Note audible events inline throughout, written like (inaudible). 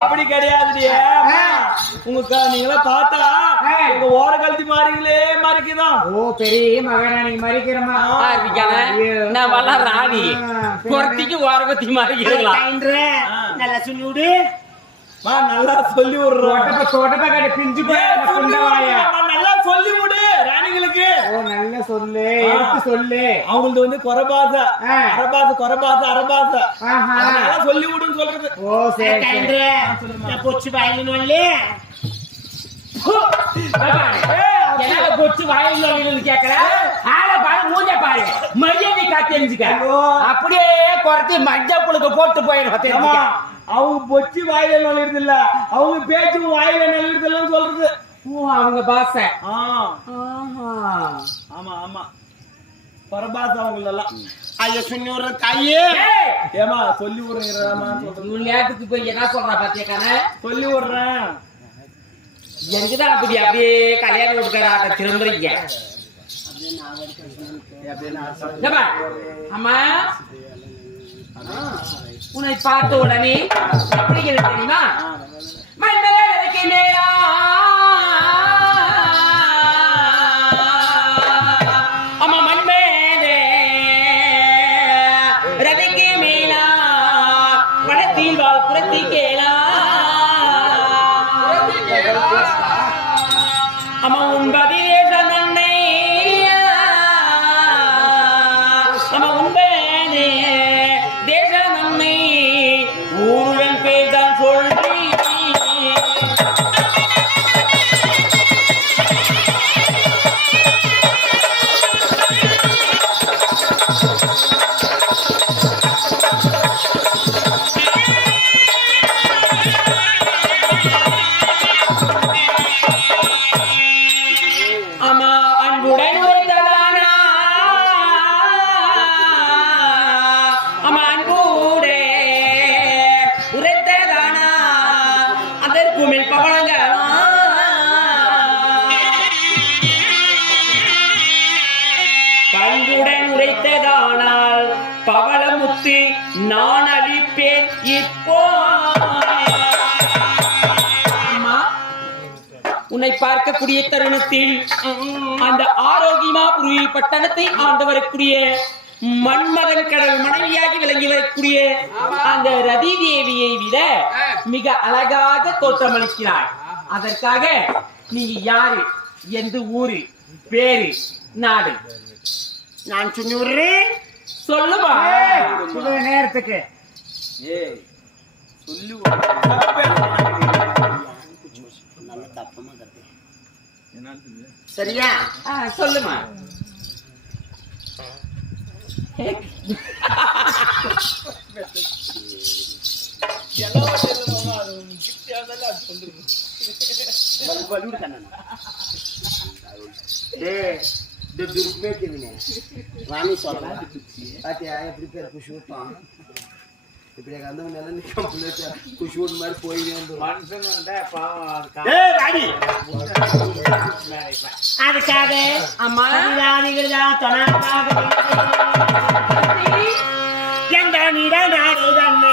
அப்படி கிடையாதுடியே உங்க நீங்களா பார்த்தா. உங்க ஓர கழுத்தி மாறிங்களே மாறிக்குதான். ஓ பெரிய மகாராணி மறிக்கிறமா இருக்கான நான் வள ராணி. குரத்திக்கு ஓரகத்தி மாறிக்கிறீங்களா? நல்லா சொல்லி விடு நல்லா சொல்லி விடுறோம் தோட்டப்ப கடை பிஞ்சு நல்லா சொல்லி விடு ராணிகளுக்கு ஓ நல்ல சொல்லு. எடுத்து சொல்லு. அவங்களுக்கு வந்து குறபாசை ஆ. அரபாசை குறபாசை அரபாசை. ஆஹா. அதனால சொல்லி விடுன்னு சொல்றது. ஓ சரி சரி. பொச்சு வாயிலும் ஒல்லி என்னால கொச்சு வாயில் நோயின்னு கேக்குற ஆள பாரு மூஞ்ச பாரு. மரியாதை காட்டி தெரிஞ்சுக்க ஐயோ. அப்படியே குறைச்சி மஞ்சள் புழுக்க போட்டு போயிடும் தெரிஞ்சுக்க அவங்க பொச்சி வாயில நுழையிறது இல்ல அவங்க பேச்சு வாயில நுழையிறது இல்லன்னு சொல்றது. ஓ அவங்க பாச ஆ. ஆமா ஆமா. பரபாசை அவங்களெல்லாம். ஐயா சுண்ணி விடுற தாயே. ஏமா சொல்லி சொல்றது நேரத்துக்கு போய் என்ன சொல்றா பாத்தியக்கான சொல்லி விடுறேன். எனக்குதான் அப்படி அப்படியே கல்யாணம் வீட்டுக்கார ஆட்ட திரும்புறீங்க. அம்மா. உன்னை பார்த்த உடனே எப்படி தெரியுமா? உன்னை பார்க்கக்கூடிய தருணத்தில் அந்த ஆரோக்கியமா புருவி பட்டணத்தை ஆண்டு வரக்கூடிய மன்மதன் கடல் மனைவியாகி விளங்கி வரக்கூடிய அந்த ரதி தேவியை விட மிக அழகாக தோற்றமளிக்கிறாய். அதற்காக நீங்க யாரு? எந்த ஊரு? பேரு? நாடு? நான் விடுறேன் சொல்லுமா? சொல்லுற நேரத்துக்கு. ஏய் சொல்லி விடுறேன் நல்ல தப்பமா? சரியா? ஆ, சொல்லுமா. வலுடு கண்ணன் டேய் இந்த துர்பேக்கிருந்தே ராணி சொல்லலாம். பாத்தியா எப்படி பேர் குஷி விட்டான் இப்படி அந்த நிலை நிக்க குஷி விட்டு மாதிரி போய் மனுஷன் வந்தா பாவம் அதுக்காக அம்மா. தொணாக்காக (laughs) எந்த நிட நாடு தன்னை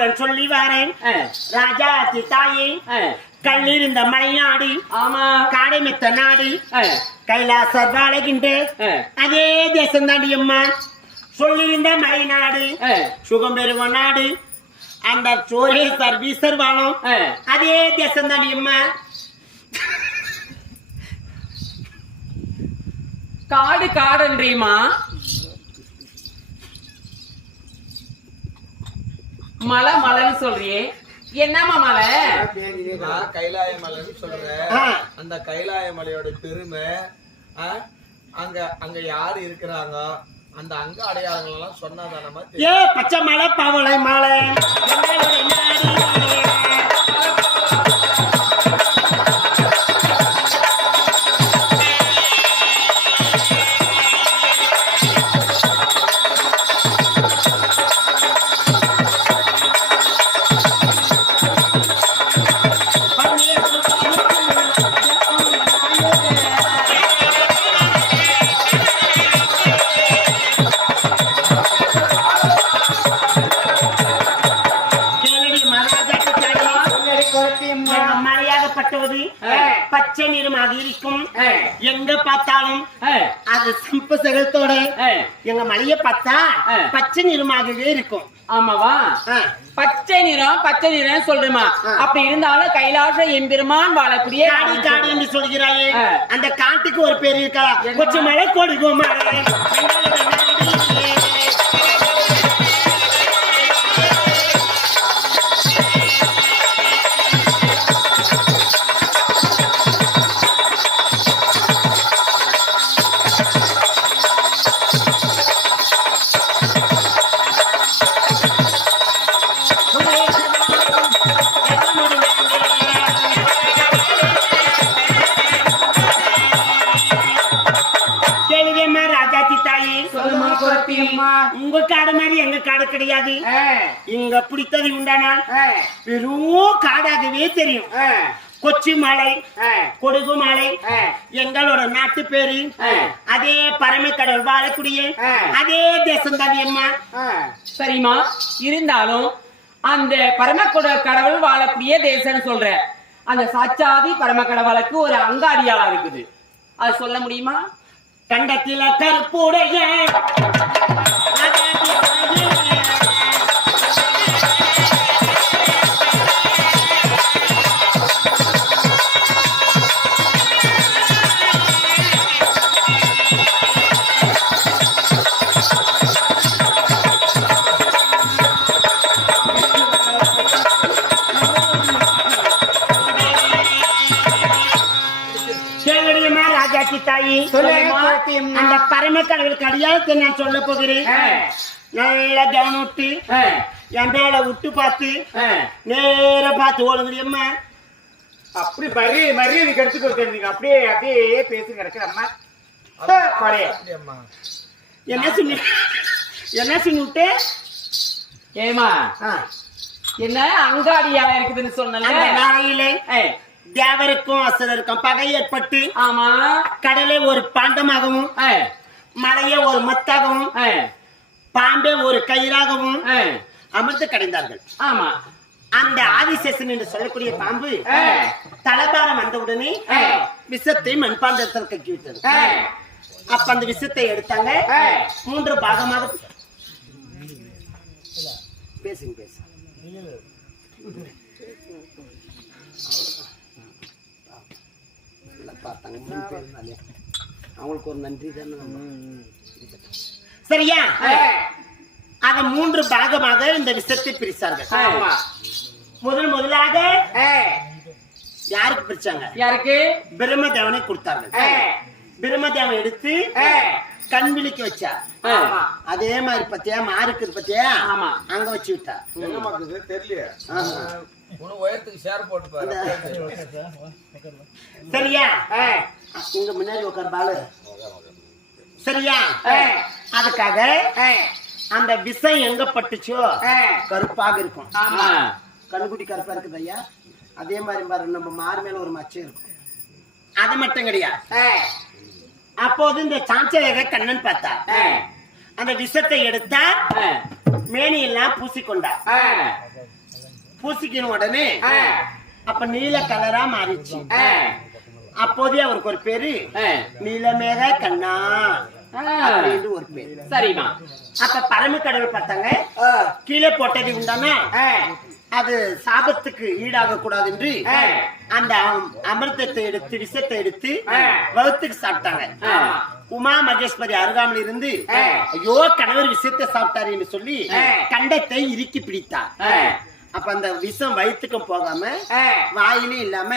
விருப்பமுடன் சொல்லி வரேன். ராஜா தாயே ஆ, கல்லீர் இந்த மலைநாடு ஆமா. காடைமெத்த நாடு கைலாசர் வாழகின்ற அதே தேசம் தாண்டி அம்மா. சொல்லியிருந்த மலைநாடு சுகம் பெறுவோம் நாடு. அந்த சோழே சர்வீசர் வாழும். அதே தேசம் தாண்டி அம்மா. காடு காடுன்றீமா மலை மலைன்னு சொல்றியே. என்னம்மா மலை? நான் கைலாய மலைன்னு சொல்றேன். அந்த கைலாய மலையோட பெருமை ஆ, அங்க அங்க யாரு இருக்கிறாங்க? அந்த அங்க அடையாளங்கள் எல்லாம் சொன்னாதானமா ஏ பச்சை மலை பவளை மலை. எங்க மலைய பார்த்தா. பச்சை நிறமாகவே இருக்கும் ஆமாவா. பச்சை நிறம் பச்சை நிறம் சொல்றேமா. அப்படி இருந்தாலும் கைலாச எம்பெருமான் வாழக்கூடிய காடி காடி என்று சொல்கிறாயே. அந்த காட்டுக்கு ஒரு பேர் இருக்கா? கொச்சு மலை கொடுக்கும் மலை குரத்தியம்மா உங்க காடு மாதிரி எங்க காடு கிடையாது. இங்க பிடித்தது உண்டானால் வெறும் காடாகவே தெரியும். கொச்சி மலை கொடுகு மலை எங்களோட நாட்டு பேரு அதே பரமக்கடல் வாழக்கூடிய அதே தேசம் தானே அம்மா சரிம்மா இருந்தாலும் அந்த பரமக்குட கடவுள் வாழக்கூடிய தேசம்னு சொல்ற அந்த சாச்சாதி பரம கடவுளுக்கு ஒரு அங்காடியாளா இருக்குது. அது சொல்ல முடியுமா? கண்டத்தில கருப்புடைய அடியாளத்தை நான் சொல்ல போகிறேன். நல்லா கவனம் விட்டு என் மேல விட்டு பார்த்து நேர பார்த்து ஓடுங்கடியம்மா அப்படி மரி மரியாதைக்கு எடுத்துக்க நீங்க அப்படியே அப்படியே பேசி கிடக்குற அம்மா. என்ன சொல்லி என்ன சொல்லி விட்டு ஏமா என்ன அங்காடியாளா இருக்குதுன்னு ஏய், தேவருக்கும் அசுரருக்கும் பகை ஏற்பட்டு ஆமா. கடலை ஒரு பாண்டமாகவும் மலையை ஒரு மத்தாகவும் பாம்பே ஒரு கயிறாகவும் அமர்ந்து கடைந்தார்கள். ஆமா. அந்த ஆதிசேஷன் என்று சொல்லக்கூடிய பாம்பு தலபாரம் வந்தவுடனே. விஷத்தை மண்பாண்டத்தில் கக்கி விட்டது ஏய், அப்ப அந்த விஷத்தை எடுத்தாங்க. மூன்று பாகமாக பேசுங்க நல்லா பார்த்தாங்க. அவங்களுக்கு ஒரு நன்றி தானே. சரியா? அத மூன்று பாகமாக இந்த விஷத்தை பிரிச்சார்கள். ஆமா. முதல் முதலாக யாருக்கு பிரிச்சாங்க? யாருக்கு? பிரம்மதேவனை கொடுத்தார்கள். பிரம்மதேவன் எடுத்து கண் விழிக்க வச்சா. ஆமா. அதே மாதிரி பத்தியா மாருக்கு பத்தியா ஆமா. அங்க வச்சு விட்டா. உயரத்துக்கு ஷேர் போட்டு பாரு சரியா இங்க முன்னாடி உட்கார் பாலு. சரியா. அதுக்காக அந்த விஷம் எங்க பட்டுச்சோ கருப்பாக இருக்கும். ஆமா. கண்ணுக்குட்டி கருப்பா இருக்குது ஐயா. அதே மாதிரி பாரு நம்ம மாறு மேல ஒரு மச்சம் இருக்கும். அது மட்டும் கிடையாது அப்போது இந்த சாஞ்சரக கண்ணன் பார்த்தா அந்த விஷத்தை எடுத்தா மேனியெல்லாம் பூசிக்கொண்டா. பூசிக்கின உடனே அப்ப நீல கலரா மாறிச்சு. அப்போதே அவருக்கு ஒரு பேரு. நீலமேக கண்ணா. அப்படின்னு ஒரு பேரு சரிம்மா அப்ப பரம கடவுள் பார்த்தாங்க கீழே போட்டது உண்டானா அது சாபத்துக்கு ஈடாக கூடாது என்று. அந்த அம்- அமிர்தத்தை எடுத்து விஷத்தை எடுத்து. வகுத்துக்கு சாப்பிட்டாங்க. உமா மகேஸ்வரி அருகாமல் இருந்து. ஐயோ கணவர் விஷத்தை சாப்பிட்டாரு என்று சொல்லி. கண்டத்தை இறுக்கி பிடித்தார் அப்ப அந்த விஷம் வயிற்றுக்கும் போகாம வாயிலும் இல்லாம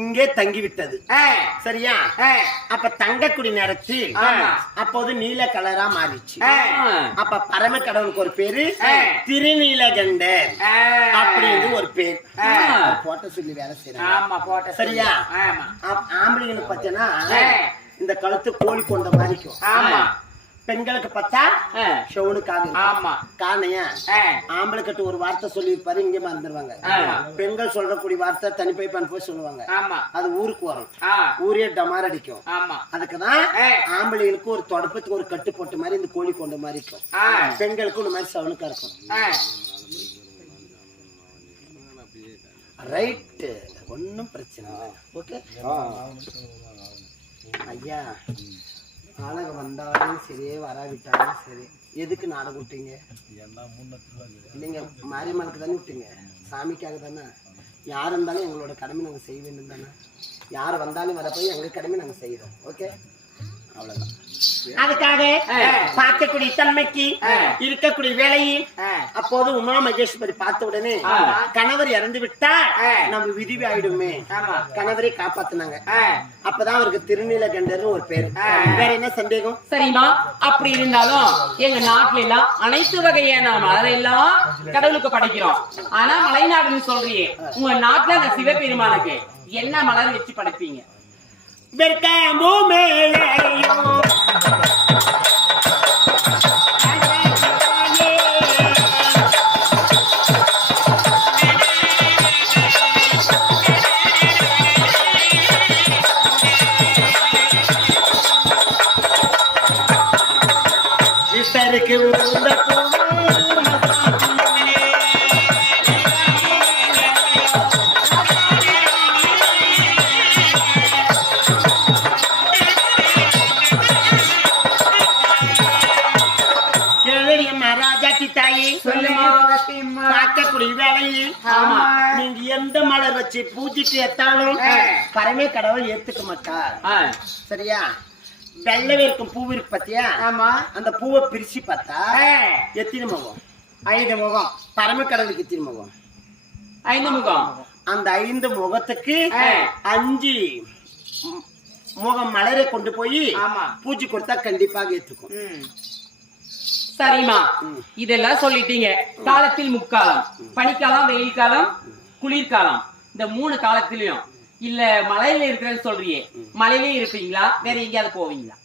இங்கே தங்கி விட்டது ஆ, சரியா. அப்ப தங்கக்குடி நேரத்தில் ஆமா. அப்போது நீல கலரா மாறிச்சு. அப்ப பரம கடவுளுக்கு ஒரு பேரு. திருநீலகண்டர். அப்படின்னு ஒரு பேர். போட்ட சொல்லி வேலை செய்யறாங்க சரியா ஆமா ஆம்- ஆம்பளைங்களுக்கு பார்த்தீங்கன்னா. இந்த கழுத்து கோழி கொண்ட மாதிரி இருக்கும் ஆமா பெண்களுக்கு பார்த்தா ஆ. ஷவுனுக்காக. ஆமா. ஆ, ஆம்பளை கட்டு ஒரு வார்த்தை சொல்லியிருப்பாரு இங்க மறந்துடுவாங்க. பெண்கள் சொல்றக்கூடிய வார்த்தை தனி போய் சொல்லுவாங்க. ஆமா. அது ஊருக்கு வரும். ஊரே டமார் அடிக்கும். ஆமா. அதுக்குதான். ஆம்பளைகளுக்கு ஒரு தொடப்பத்துக்கு ஒரு கட்டு போட்ட மாதிரி இந்த கோழி கொண்ட மாதிரி இருக்கும். ஆ. பெண்களுக்கு இந்த மாதிரி சவுனுக்கா இருக்கும். ஆ, ரைட் ஒன்னும் பிரச்சனை ஓகே. ஐயா நாடகம் வந்தாலும் சரி வராவிட்டாலும் சரி எதுக்கு நாடகம் விட்டீங்க? நீங்க மாரியம்மனுக்கு தானே விட்டீங்க. சாமிக்காக தானே. யார் இருந்தாலும் எங்களோட கடமை நாங்க செய்ய வேண்டும் தானே. யார் வந்தாலும் வரப்போய் எங்க கடமை நாங்க செய்யறோம் ஓகே அவ்வளவுதான். அதுக்காக பார்க்கக்கூடிய தன்மைக்கு இருக்கக்கூடிய வேலையில் ஆ. அப்போது உமா மகேஸ்வரி பார்த்த உடனே. கணவர் இறந்து விட்டா. நம்ம விதிவி ஆயிடுமே. கணவரை காப்பாத்துனாங்க. அப்பதான் அவருக்கு திருநீலகண்டர்னு ஒரு பேரு. வேற என்ன சந்தேகம் சரிம்மா அப்படி இருந்தாலும் எங்க நாட்டுல எல்லாம் அனைத்து வகையான மலர் எல்லாம் கடவுளுக்கு படைக்கிறோம் ஆனா மலைநாடுன்னு சொல்றியே உங்க நாட்டுல அந்த சிவபெருமானுக்கு என்ன மலர் வச்சு படைப்பீங்க Ver cómo me பரமே கடவுள் ஏத்துக்க மாட்டார். சரியா? வெள்ளவே இருக்கும் பூ இருக்கு பாத்தியா? ஆமா. அந்த பூவை பிரிச்சு பார்த்தா எத்தனை முகம்? ஐந்து முகம். பரம கடவுளுக்கு எத்தனை முகம்? ஐந்து முகம். அந்த ஐந்து முகத்துக்கு. அஞ்சு முகம் மலரை கொண்டு போய். பூஜை கொடுத்தா கண்டிப்பாக ஏத்துக்கும். ம். சரிம்மா. இதெல்லாம் சொல்லிட்டீங்க. காலத்தில் முக்காலம். பனிக்காலம் வெயில் காலம் குளிர்காலம். இந்த மூணு காலத்திலயும் இல்ல மலையில இருக்கிறேன்னு சொல்றியே. மலையிலே இருப்பீங்களா? வேற எங்கேயாவது போவீங்களா?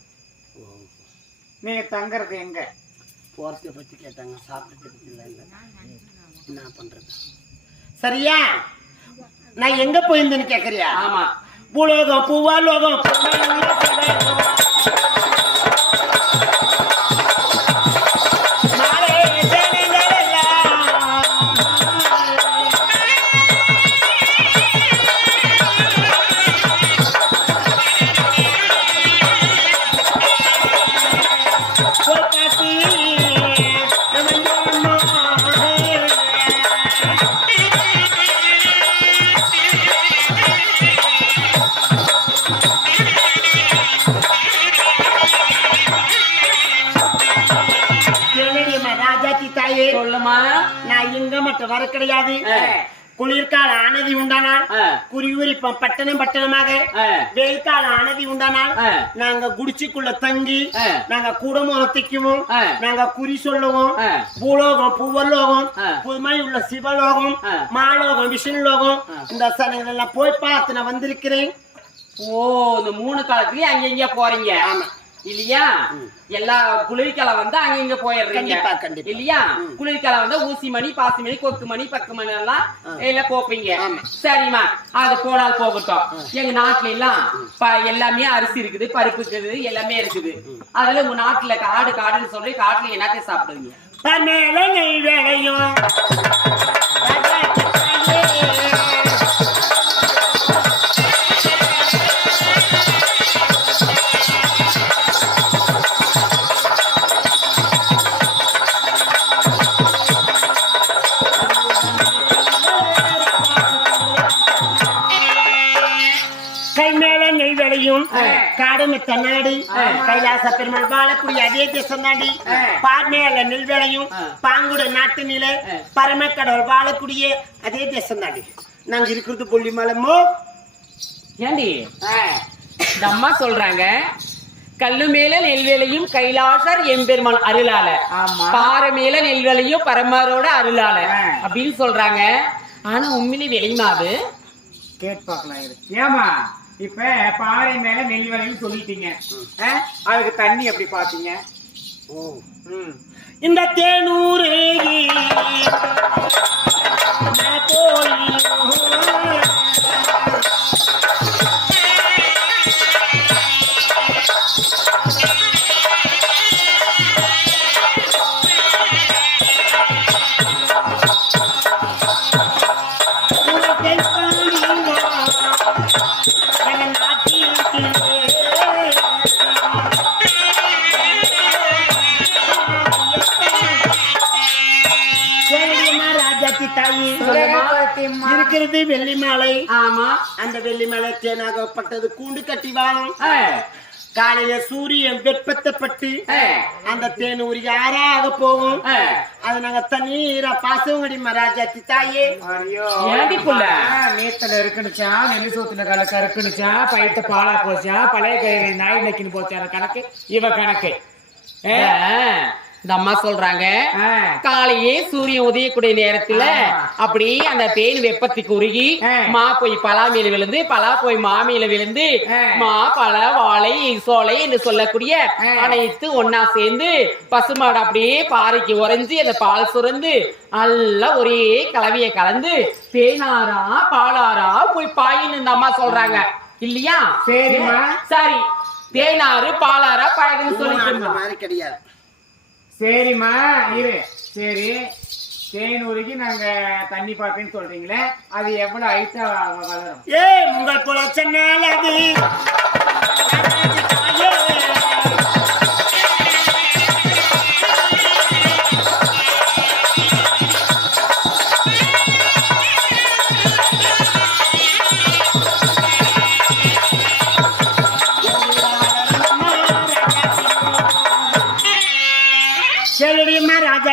நீங்க தங்குறது எங்க? போறதை பத்தி கேட்டாங்க சாப்பிட்டு பத்தி இல்ல இல்ல. என்ன பண்றது? சரியா? நான் எங்க போயிருந்தேன்னு கேக்குறியா? ஆமா. பூலோகம் பூவாலோகம் பொன்னையுள்ள மட்டும் வர கிடையாது. குளிர்கால ஆனதி உண்டானால் ஆ. குறியுரிப்பம் பட்டணம் பட்டணமாக. வெயில் கால ஆனதி உண்டானால். நாங்க குடிச்சுக்குள்ள தங்கி. நாங்க குடும்பம் திக்குவோம். நாங்க குறி சொல்லுவோம். பூலோகம் பூவலோகம். புதுமை உள்ள சிவலோகம். மாலோகம் விஷ்ணுலோகம் இந்த சனங்கள் எல்லாம் போய் பார்த்து நான் வந்திருக்கிறேன் ஓ இந்த மூணு காலத்துலயும் அங்க இங்க போறீங்க ஆமா. இல்லையா? எல்லா குளிர்காலம் வந்து அங்க இங்க போயிடுறீங்க. இல்லையா? குளிர்காலம் வந்து ஊசி மணி பாசி மணி கொக்கு மணி பக்கு மணி எல்லாம் எல்லாம் போப்பீங்க. சரிம்மா. அது போனால் போகட்டும். எங்க நாட்டுல எல்லாம் ப- எல்லாமே அரிசி இருக்குது பருப்பு இருக்குது எல்லாமே இருக்குது. அதுல உங்க நாட்டுல காடு காடுன்னு சொல்லி காட்டுல என்னத்தையும் சாப்பிடுவீங்க. கை மேல நெய் வேலையும் காடும தன்னாடி கைலாச பெருமாள் வாழக்கூடிய அதே தேசம் தாண்டி பார் மேல நெல் வேலையும் பாங்குட நாட்டு நிலை பரமக்கடவுள் வாழக்கூடிய அதே தேசம் தாண்டி நாங்க இருக்கிறது புள்ளி மலமோ ஏண்டி இந்த அம்மா சொல்றாங்க கல்லு மேல நெல்வேலையும் கைலாசர் எம்பெருமான் அருளால. பாறை மேல நெல்வேலையும் பரமாரோட அருளால. அப்படின்னு சொல்றாங்க. ஆனா உண்மையிலே வெளிமாவு இரு. ஏமா இப்ப பாறை மேல நெல் விலையும் சொல்லிட்டீங்க ஆ? அதுக்கு தண்ணி எப்படி பாத்தீங்க ம். இந்த தேனூர் தேனாகப்பட்டது கூண்டு கட்டி வாழும். காலையில சூரியன் வெப்பத்தை பட்டு ஆ, அந்த தேனூருக்கு ஆறாக போகும். ஆ. அது நாங்க தண்ணீரா பாசவங்கடி மராஜாத்தி தாயே. ஏண்டி புள்ள? நேத்துல இருக்குனுச்சா? நெல்லு சோத்துல கல கறக்குனுச்சா பயிட்ட பாலா போச்சா? பழைய கயிறு நாய் நக்கின்னு போச்சா கணக்கு. இவ கணக்கு? இந்த அம்மா சொல்றாங்க. காலையே சூரியன் உதயக்கூடிய நேரத்துல. அப்படி அந்த தேன் வெப்பத்துக்கு உருகி. மா போய் பலா மேல விழுந்து பலா போய் மா மேல விழுந்து. மா பழ வாழை சோலை என்று சொல்லக்கூடிய. அனைத்து ஒன்னா சேர்ந்து பசுமாடு அப்படியே பாறைக்கு உறைஞ்சி அந்த பால் சுரந்து நல்லா ஒரே கலவைய கலந்து தேனாரா பாலாரா போய் பாயின்னு இந்த அம்மா சொல்றாங்க இல்லையா சரிம்மா. சரி தேனாறு பாலாரா சொல்லிட்டு மாதிரி கிடையாது சரிம்மா இரு. சரி தேனூருக்கு நாங்க தண்ணி பார்த்தேன்னு சொல்றீங்களே அது எவ்வளவு ஹைட்டா வளரும்? ஏ உங்கள் புலச்சனால அது.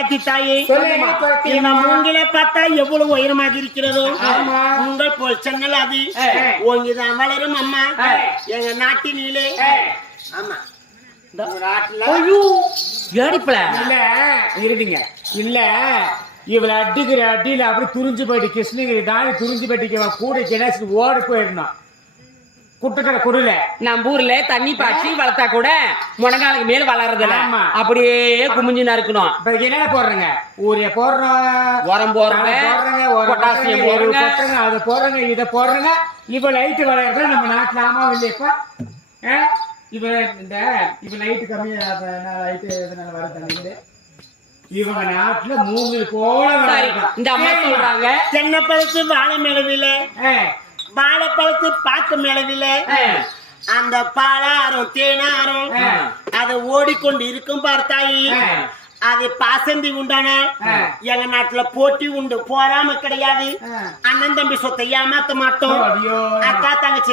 ராஜாத்தி தாயே மூங்கில பார்த்தா எவ்வளவு உயரமாக இருக்கிறதோ ஆமா. உங்கள் போல் சென்னல் அது. ஏய். ஓங்கிதான் வளரும் அம்மா. எங்க நாட்டினிலே. ஆமா. இருடுங்க. இல்ல. இவளை அடிக்கிற அடியில அப்படி துறிஞ்சு போயிட்டு கிருஷ்ணகிரி தாண்டி துறிஞ்சு போயிட்டு கூட கிணச்சு ஓடி போயிடணும். குட்டுக்கிற நம்ம ஊர்ல தண்ணி பாய்ச்சி வளர்த்தா கூட முழங்காலுக்கு மேல வளர்றதில்ல ஆமா. அப்படியே குமிஞ்சுனா இருக்கணும். இப்ப என்னென்ன போடுறங்க? ஊரிய போடுறோம் உரம் போடுறங்க, பொட்டாசியம் போடுறங்க, அதை போடுறங்க இதை போடுறங்க. இவ லைட் வளர்றது நம்ம நாட்டுல ஆமா இல்லையப்பா? இவ இந்த இவ லைட் கம்மியா லைட் எதனால வருது இவங்க நாட்டுல மூங்கில் போல. இந்த அம்மா. சொல்றாங்க. தென்னப்பழத்து வாழை மிளவில வாழைப்பழத்து பாக்கு மிளவில ஆ, அந்த பாலாரும் தேனாரும். அது ஓடிக்கொண்டு இருக்கும் பார்த்தாயி. அது பாசந்தி உண்டான. எங்க நாட்டுல போட்டி உண்டு போராம கிடையாது. அண்ணன் தம்பி சொத்தை ஏமாத்த மாட்டோம். அக்கா தங்கச்சி